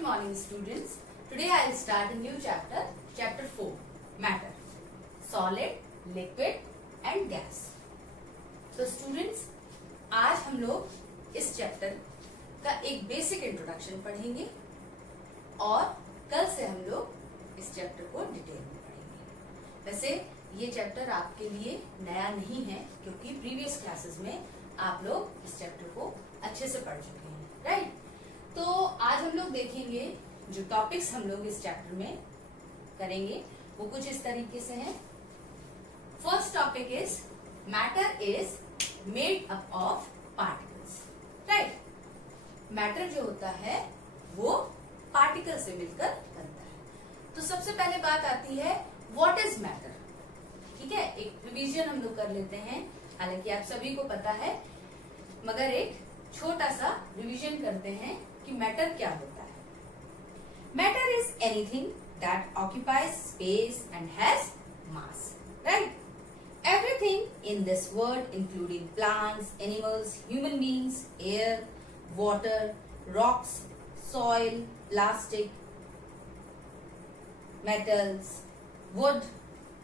Good morning students. Today I will start a new chapter, chapter 4, matter, solid, liquid and gas. So students, आज हम लोग इस chapter का एक basic introduction पढ़ेंगे और कल से हम लोग इस चैप्टर को डिटेल में पढ़ेंगे। वैसे ये चैप्टर आपके लिए नया नहीं है क्योंकि प्रीवियस क्लासेस में आप लोग इस चैप्टर को अच्छे से पढ़ चुके हैं, राइट? तो आज हम लोग देखेंगे जो टॉपिक्स हम लोग इस चैप्टर में करेंगे वो कुछ इस तरीके से हैं। First topic is matter is made up of particles, right? Matter जो होता है वो पार्टिकल से मिलकर बनता है। तो सबसे पहले बात आती है व्हाट इज मैटर, ठीक है? एक रिवीजन हम लोग कर लेते हैं, हालांकि आप सभी को पता है मगर एक छोटा सा रिवीजन करते हैं कि मैटर क्या होता है। Matter is anything that occupies space and has mass, right? Everything in this world including plants, animals, human beings, air, water, rocks, soil, plastic, metals, would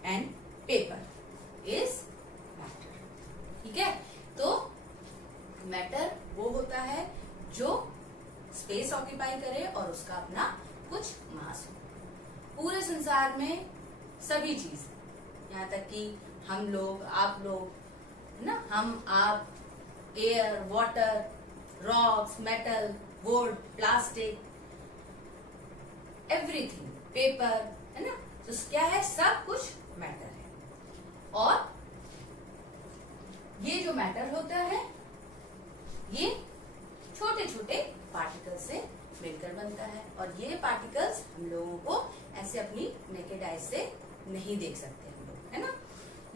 and paper is matter, ठीक है? तो matter वो होता है जो space occupy करे और उसका अपना कुछ मास हो। पूरे संसार में सभी चीज, यहाँ तक कि हम लोग, आप लोग, है ना, हम, आप, air, water, rocks, metal, would, plastic, everything, paper, है ना, तो क्या है, सब कुछ मैटर है। और ये जो मैटर होता है ये छोटे छोटे पार्टिकल्स से मिलकर बनता है और ये पार्टिकल्स हम लोगों को ऐसे अपनी नेकेड आई से नहीं देख सकते हम लोग, है ना?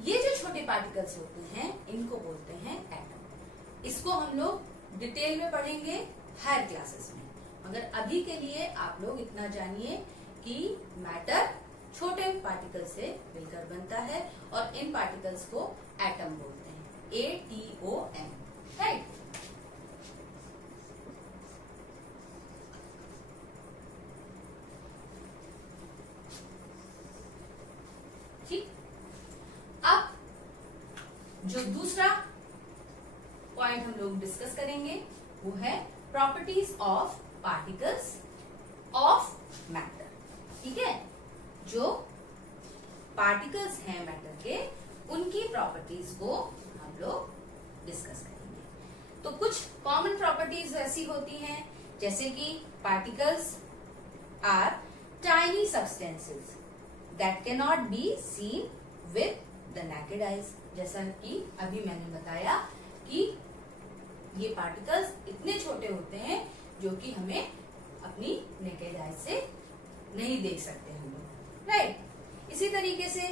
ये जो छोटे पार्टिकल्स होते हैं इनको बोलते हैं एटम। इसको हम लोग डिटेल में पढ़ेंगे हायर क्लासेस में, मगर अभी के लिए आप लोग इतना जानिए कि मैटर छोटे पार्टिकल से मिलकर बनता है और इन पार्टिकल्स को एटम बोलते हैं, ATOM, राइट? जो दूसरा पॉइंट हम लोग डिस्कस करेंगे वो है properties of particles of matter, ठीक है? जो पार्टिकल्स हैं मैटर के उनकी प्रॉपर्टीज को हम लोग डिस्कस करेंगे। तो कुछ कॉमन प्रॉपर्टीज ऐसी होती हैं जैसे कि particles are tiny substances that can not be seen with the naked eyes. जैसा कि अभी मैंने बताया कि ये पार्टिकल्स इतने छोटे होते हैं जो कि हमें अपनी नेकेड आई से नहीं देख सकते हम लोग, राइट? इसी तरीके से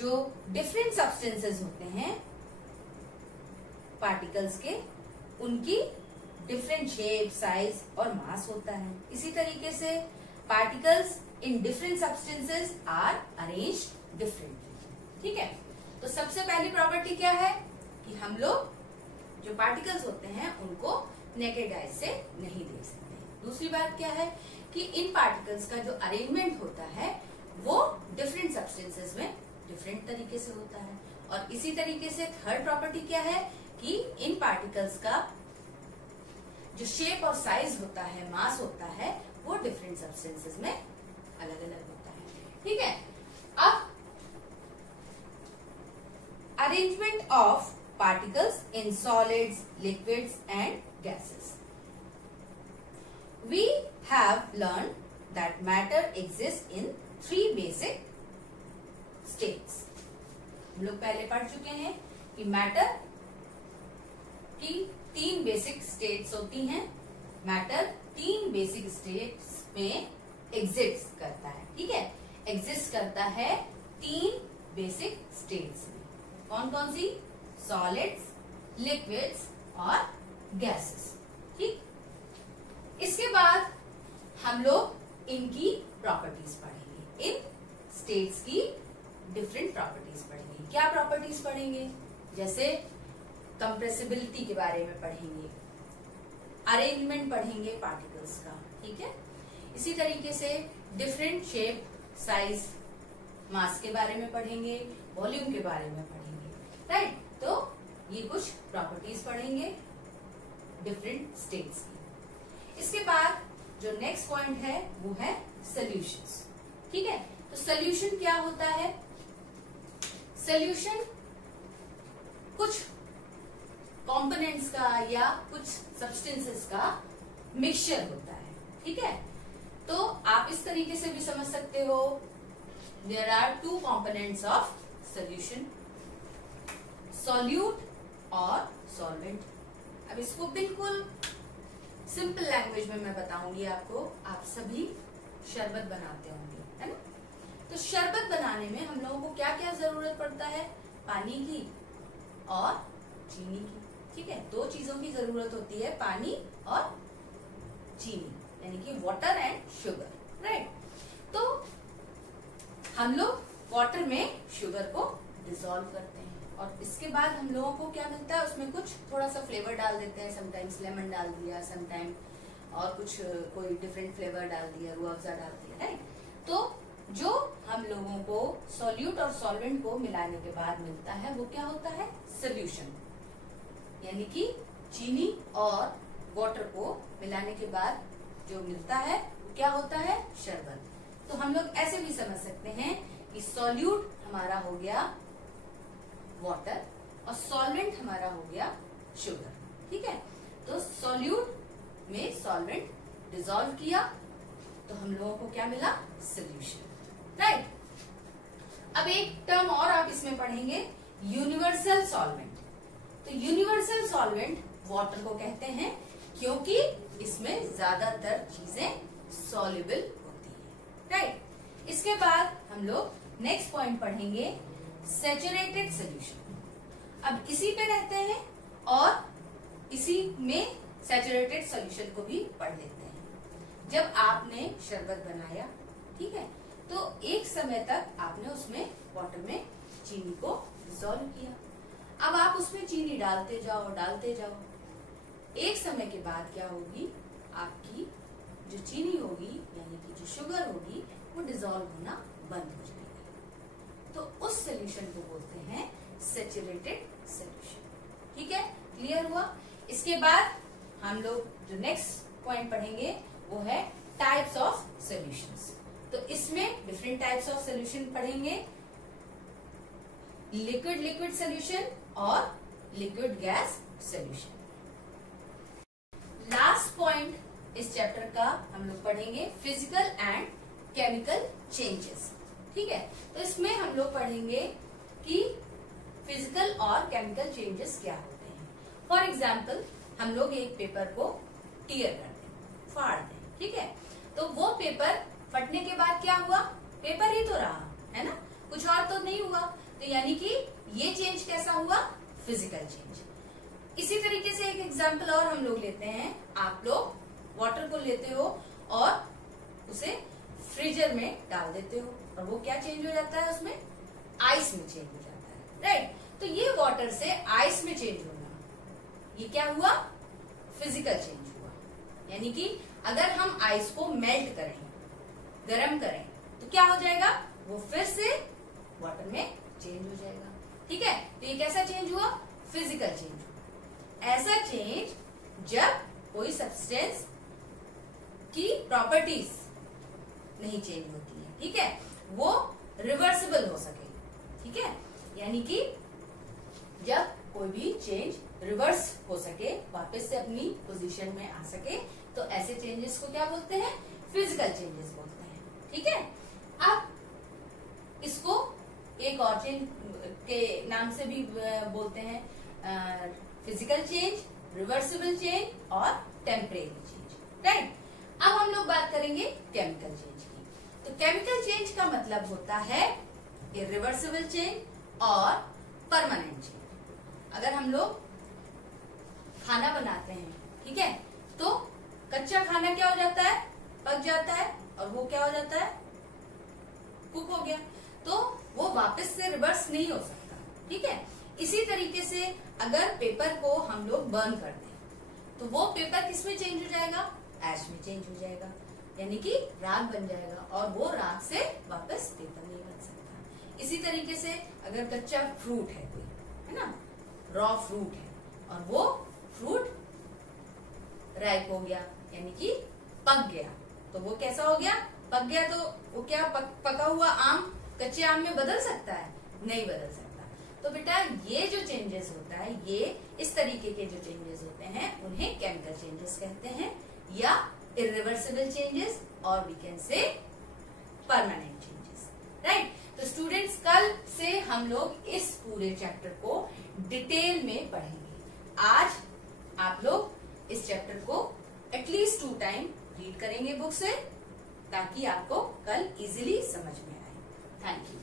जो डिफरेंट सब्सटेंसेस होते हैं पार्टिकल्स के, उनकी डिफरेंट शेप, साइज और मास होता है। इसी तरीके से particles in different substances are arranged differently, ठीक है? तो सबसे पहली प्रॉपर्टी क्या है कि हम लोग जो पार्टिकल्स होते हैं उनको नेकेड आई से नहीं देख सकते। दूसरी बात क्या है कि इन पार्टिकल्स का जो अरेंजमेंट होता है वो डिफरेंट सब्सटेंसेस में डिफरेंट तरीके से होता है। और इसी तरीके से थर्ड प्रॉपर्टी क्या है कि इन पार्टिकल्स का जो शेप और साइज होता है, मास होता है, वो डिफरेंट सब्सटेंसेस में अलग अलग होता है, ठीक है? अब arrangement of particles in solids, liquids and gases. We have learned that matter exists in three basic states. हम लोग पहले पढ़ चुके हैं कि मैटर की तीन बेसिक स्टेट्स होती हैं। मैटर तीन बेसिक स्टेट्स में एग्जिस्ट करता है, ठीक है? एग्जिस्ट करता है तीन बेसिक स्टेट्स में। कौन कौन सी? सॉलिड्स, लिक्विड्स और गैसेस, ठीक? इसके बाद हम लोग इनकी प्रॉपर्टीज पढ़ेंगे, इन स्टेट्स की डिफरेंट प्रॉपर्टीज पढ़ेंगे। क्या प्रॉपर्टीज पढ़ेंगे? जैसे कंप्रेसिबिलिटी के बारे में पढ़ेंगे, अरेंजमेंट पढ़ेंगे पार्टिकल्स का, ठीक है। इसी तरीके से डिफरेंट शेप, साइज, मास के बारे में पढ़ेंगे, वॉल्यूम के बारे में पढ़ेंगे, राइट। तो ये कुछ प्रॉपर्टीज पढ़ेंगे डिफरेंट स्टेट्स की। इसके बाद जो नेक्स्ट पॉइंट है वो है सॉल्यूशंस, ठीक है। तो सॉल्यूशन क्या होता है? सॉल्यूशन कुछ कंपोनेंट्स का या कुछ सब्सटेंसेस का मिक्सचर होता है, ठीक है। तो आप इस तरीके से भी समझ सकते हो, there are two components of solution, solute और सॉल्वेंट। अब इसको बिल्कुल सिंपल लैंग्वेज में मैं बताऊंगी आपको। आप सभी शरबत बनाते होंगे, है ना। तो शरबत बनाने में हम लोगों को क्या क्या जरूरत पड़ता है? पानी की और चीनी की, ठीक है। दो चीजों की जरूरत होती है, पानी और चीनी, यानी कि वाटर एंड शुगर, राइट। तो हम लोग वाटर में शुगर को डिसॉल्व करते हैं और इसके बाद हम लोगों को क्या मिलता है? उसमें कुछ थोड़ा सा फ्लेवर डाल देते हैं, समटाइम्स लेमन डाल दिया, समटाइम और कुछ कोई डिफरेंट फ्लेवर डाल दिया, रूह अफ़ज़ा डाल दिया, राइट। तो जो हम लोगों को सॉल्यूट और सॉल्वेंट को मिलाने के बाद मिलता है वो क्या होता है? सॉल्यूशन, यानी कि चीनी और वाटर को मिलाने के बाद जो मिलता है वो क्या होता है? शरबत। तो हम लोग ऐसे भी समझ सकते हैं कि सॉल्यूट हमारा हो गया वाटर और सॉल्वेंट हमारा हो गया शुगर, ठीक है। तो सॉल्यूट में सॉल्वेंट डिसॉल्व किया तो हम लोगों को क्या मिला? Solution, right. अब एक टर्म और आप इसमें पढ़ेंगे, यूनिवर्सल सॉल्वेंट। तो यूनिवर्सल सॉल्वेंट वाटर को कहते हैं क्योंकि इसमें ज्यादातर चीजें सॉल्युबल होती है, राइट। इसके बाद हम लोग नेक्स्ट पॉइंट पढ़ेंगे, सैचुरेटेड सॉल्यूशन। अब इसी पे रहते हैं और इसी में सैचुरेटेड सॉल्यूशन को भी पढ़ लेते हैं। जब आपने शरबत बनाया, ठीक है, तो एक समय तक आपने उसमें वाटर में चीनी को डिसॉल्व किया। अब आप उसमें चीनी डालते जाओ। एक समय के बाद क्या होगी? आपकी जो चीनी होगी यानी कि जो शुगर होगी वो डिसॉल्व होना बंद हो जाएगी। तो उस सॉल्यूशन को बोलते हैं सैचुरेटेड सॉल्यूशन, ठीक है। क्लियर हुआ? इसके बाद हम लोग जो नेक्स्ट पॉइंट पढ़ेंगे वो है टाइप्स ऑफ सॉल्यूशंस। तो इसमें डिफरेंट टाइप्स ऑफ सॉल्यूशन पढ़ेंगे, लिक्विड सॉल्यूशन और liquid gas solution. Last point इस चैप्टर का हम लोग पढ़ेंगे फिजिकल एंड केमिकल चेंजेस, ठीक है। तो इसमें हम लोग पढ़ेंगे कि फिजिकल और केमिकल चेंजेस क्या होते हैं। फॉर एग्जाम्पल, हम लोग एक पेपर को टीयर कर दें, फाड़ दें, ठीक है। तो वो पेपर फटने के बाद क्या हुआ? पेपर ही तो रहा, है ना, कुछ और तो नहीं हुआ। तो यानी कि ये चेंज कैसा हुआ? Physical change. इसी तरीके से एक एग्जाम्पल और हम लोग लेते हैं। आप लोग वाटर को लेते हो और उसे फ्रीजर में डाल देते हो और वो क्या चेंज हो जाता है? उसमें आइस में चेंज हो जाता है, राइट। तो ये वाटर से आइस में चेंज होना, ये क्या हुआ? फिजिकल चेंज हुआ। यानी कि अगर हम आइस को मेल्ट करें, गर्म करें, तो क्या हो जाएगा? वो फिर से वाटर में चेंज हो जाएगा, ठीक है। तो ये कैसा चेंज हुआ? फिजिकल चेंज हुआ। ऐसा चेंज जब कोई सब्सटेंस की प्रॉपर्टीज नहीं चेंज होती है, ठीक है, वो रिवर्सिबल हो सके, ठीक है। यानी कि जब कोई भी चेंज रिवर्स हो सके, वापस से अपनी पोजीशन में आ सके, तो ऐसे चेंजेस को क्या बोलते हैं? फिजिकल चेंजेस बोलते हैं, ठीक है। अब इसको एक और चेंज के नाम से भी बोलते हैं, फिजिकल चेंज, रिवर्सिबल चेंज और टेम्परेरी चेंज, राइट। अब हम लोग बात करेंगे केमिकल चेंज की। तो केमिकल चेंज का मतलब होता है इरिवर्सिबल चेंज और परमानेंट चेंज। अगर हम लोग खाना बनाते हैं, ठीक है, तो कच्चा खाना क्या हो जाता है? पक जाता है और वो क्या हो जाता है? कुक हो गया। तो वो वापस से रिवर्स नहीं हो सकता, ठीक है। इसी तरीके से अगर पेपर को हम लोग बर्न कर दें तो वो पेपर किस में चेंज हो जाएगा, ऐश में चेंज हो जाएगा, यानी कि राख बन जाएगा और वो राख से वापस पेपर नहीं बन सकता। इसी तरीके से अगर कच्चा फ्रूट है कोई, है ना, रॉ फ्रूट है और वो फ्रूट राइप हो गया यानी कि पक गया, तो वो कैसा हो गया, पक गया, तो वो क्या पका हुआ आम कच्चे आम में बदल सकता है, नहीं बदल सकता। तो बेटा ये जो चेंजेस होता है, ये इस तरीके के जो चेंजेस होते हैं उन्हें केमिकल चेंजेस कहते हैं या इरिवर्सिबल चेंजेस, और we can say permanent changes, right. तो स्टूडेंट्स कल से हम लोग इस पूरे चैप्टर को डिटेल में पढ़ेंगे। आज आप लोग इस चैप्टर को एटलीस्ट 2 टाइम रीड करेंगे बुक से, ताकि आपको कल इजीली समझ में आए। Thank you.